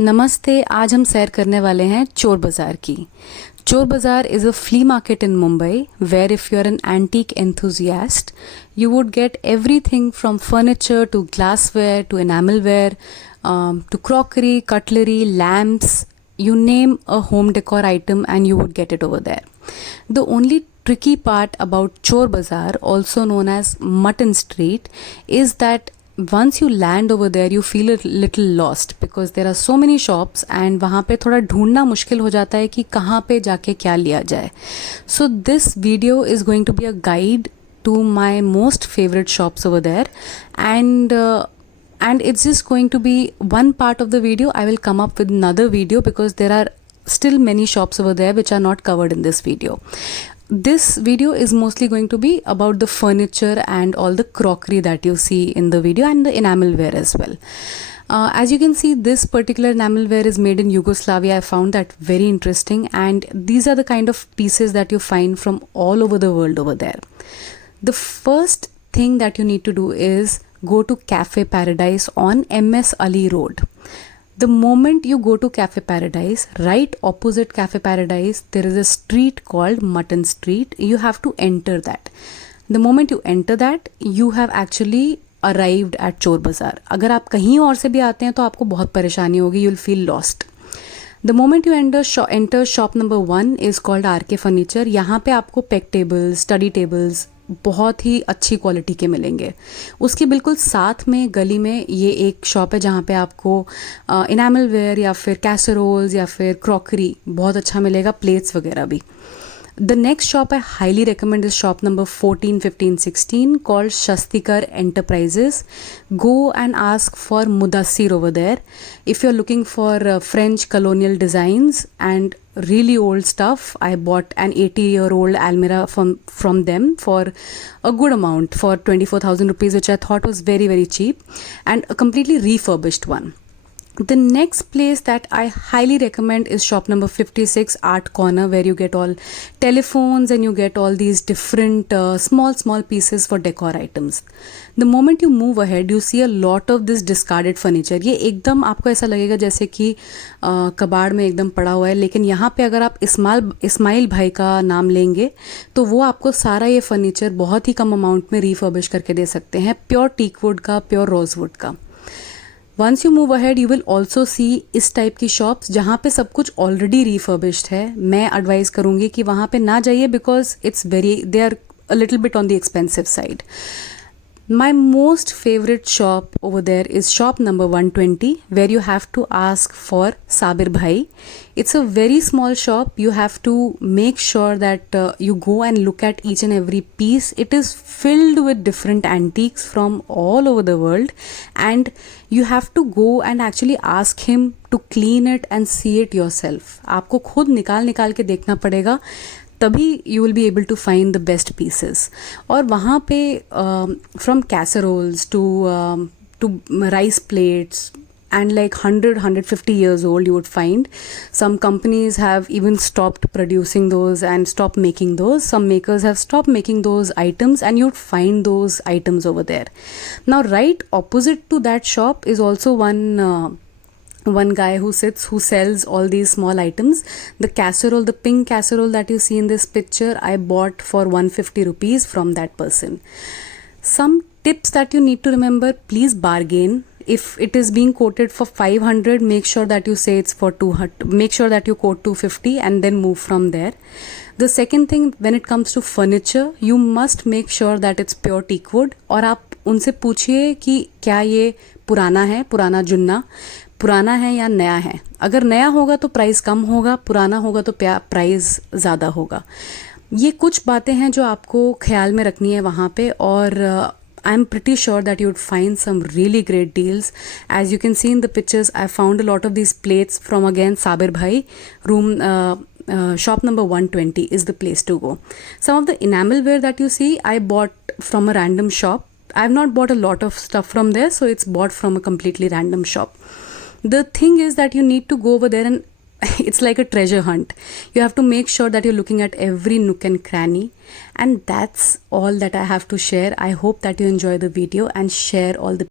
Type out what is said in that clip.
नमस्ते। आज हम सैर करने वाले हैं चोर बाज़ार की। Chor Bazaar is a flea market in Mumbai where if you are an antique enthusiast you would get everything from furniture to glassware to enamelware to crockery, cutlery, lamps. You name a home decor item and you would get it over there. The only tricky part about Chor Bazaar, also known as Mutton Street, is that once you land over there you feel a little lost because there are so many shops and वहाँ पे थोड़ा ढूंढना मुश्किल हो जाता है कि कहाँ पे जाके क्या लिया जाए. So this video is going to be a guide to my most favorite shops over there, and it's just going to be one part of the video. I will come up with another video because there are still many shops over there which are not covered in this video. This video is mostly going to be about the furniture and all the crockery that you see in the video and the enamelware as well. As you can see, this particular enamelware is made in Yugoslavia. I found that very interesting, and these are the kind of pieces that you find from all over the world over there. The first thing that you need to do is go to Cafe Paradise on MS Ali Road. The moment you go to Cafe Paradise, right opposite Cafe Paradise, there is a street called Mutton Street. You have to enter that. The moment you enter that, you have actually arrived at Chor Bazaar. अगर आप कहीं और से भी आते हैं तो आपको बहुत परेशानी होगी. You'll feel lost. The moment you enter shop number 1 is called RK Furniture. यहाँ पे आपको पेग टेबल्स, स्टडी टेबल्स बहुत ही अच्छी क्वालिटी के मिलेंगे. उसके बिल्कुल साथ में गली में ये एक शॉप है जहाँ पे आपको इनामल वेयर या फिर कैसरोल्स या फिर क्रॉकरी बहुत अच्छा मिलेगा, प्लेट्स वगैरह भी. The next shop I highly recommend is shop number 14, 15, 16 called Shastikar Enterprises. Go and ask for Mudassir over there. If you're looking for French colonial designs and really old stuff, I bought an 80-year-old Almirah from them for a good amount, for 24,000 rupees, which I thought was very, very cheap, and a completely refurbished one. The next place that I highly recommend is shop number 56, Art Corner, where you get all telephones and you get all these different small pieces for decor items. The moment you move ahead, you see a lot of this discarded furniture. ये एकदम आपको ऐसा लगेगा जैसे कि कबाड़ में एकदम पड़ा हुआ है, लेकिन यहाँ पे अगर आप इस्माइल भाई का नाम लेंगे तो वो आपको सारा ये फर्नीचर बहुत ही कम अमाउंट में रिफर्बिश करके दे सकते हैं, प्योर टीकवुड का, प्योर रोजवुड का. Once you move ahead you will also see इस टाइप की शॉप्स जहाँ पे सब कुछ ऑलरेडी रिफर्बिश्ड है. मैं एडवाइस करूँगी कि वहाँ पे ना जाइए because they are a little bit on the expensive side. My most favorite shop over there is shop number 120, where you have to ask for Sabir Bhai. It's a very small shop. You have to make sure that you go and look at each and every piece. It is filled with different antiques from all over the world, and you have to go and actually ask him to clean it and see it yourself. आपको खुद निकाल के देखना पड़ेगा, तभी you will be able to find the best pieces. और वहाँ पे from casseroles to rice plates and like 150 years old you would find. Some companies have even stopped producing those and stopped making those. Some makers have stopped making those items and you'd find those items over there. Now right opposite to that shop is also one guy who sells all these small items. The casserole, the pink casserole that you see in this picture, I bought for 150 rupees from that person. Some tips that you need to remember: please bargain. If it is being quoted for 500, make sure that you say it's for 200. Make sure that you quote 250 and then move from there. The second thing, when it comes to furniture, you must make sure that it's pure teak wood. और आप उनसे पूछिए कि क्या ये पुराना जुन्ना पुराना है या नया है. अगर नया होगा तो प्राइस कम होगा, पुराना होगा तो प्राइस ज़्यादा होगा. ये कुछ बातें हैं जो आपको ख्याल में रखनी है वहाँ पे. और I'm pretty sure that you would find some really great deals. As you can see in the pictures, I found a lot of these plates from again Sabir Bhai. Shop number 120 is the place to go. Some of the enamelware that you see, I bought from a random shop. I have not bought a lot of stuff from there, so it's bought from a completely random shop. The thing is that you need to go over there and it's like a treasure hunt. You have to make sure that you're looking at every nook and cranny, and that's all that I have to share. I hope that you enjoy the video and share all the